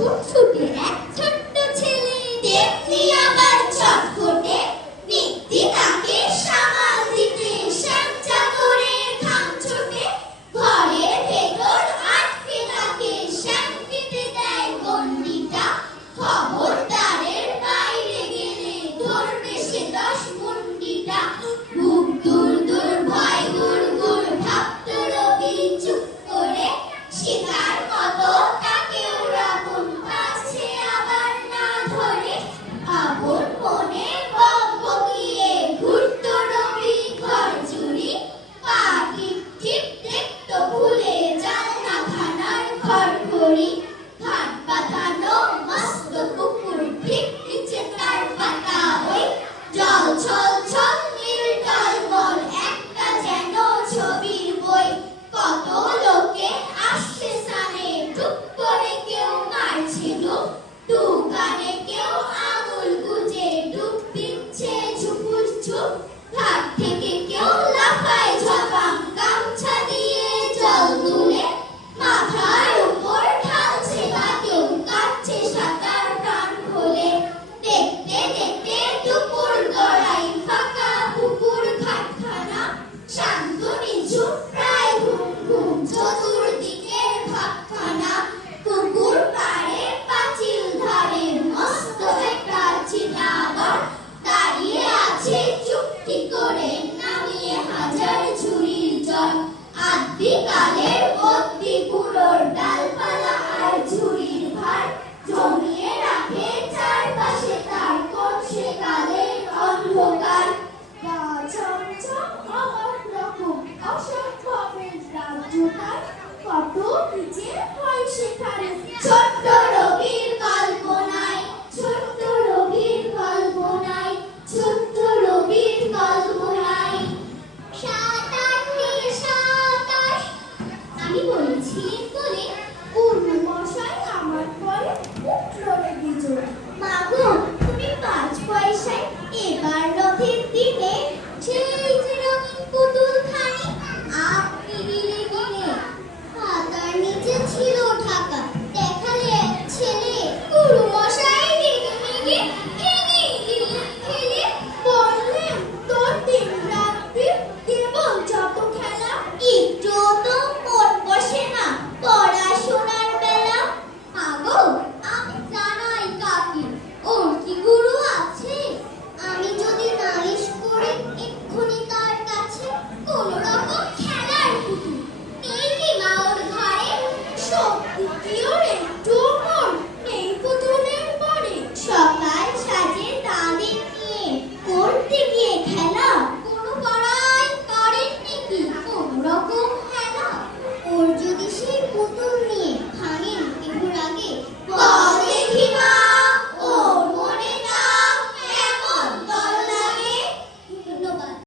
ফুটফুটে এক ছোট্ট ছেলে, তেমনি আবার চটপটে, নিত্যি তাকে সামাল দিতে স্যাংচা করে খামচোটে, ঘরের ভেতর আটকে তাকে শ্যাংকিতে দেয় গণ্ডিটা, খবরদারের বাইরে গেলে ধরবে সে 10 মুন্ডিটা। বুক দূর দূর ভয় গুড় গুড় ভাবত রবি চুপ করে, শিকার মতো তাকে ওরা মন পাচ্ছে আবার না ধরে। আপন মনে বকবকিয়ে ঘুরত রবি ঘর জুড়ি, পা টিপ টিপ দেখত ভুলে জানলাখানার খড়খড়ি।